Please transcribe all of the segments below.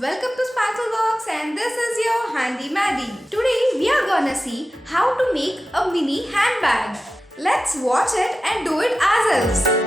welcome to Sparklebox and this is your Handy Maddie. Today we are gonna see how to make a mini handbag. Let's watch it and do it ourselves.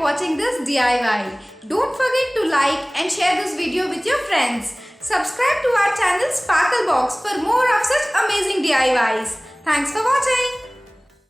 Watching this DIY. Don't forget to like and share this video with your friends. Subscribe to our channel Sparklebox for more of such amazing DIYs. Thanks for watching.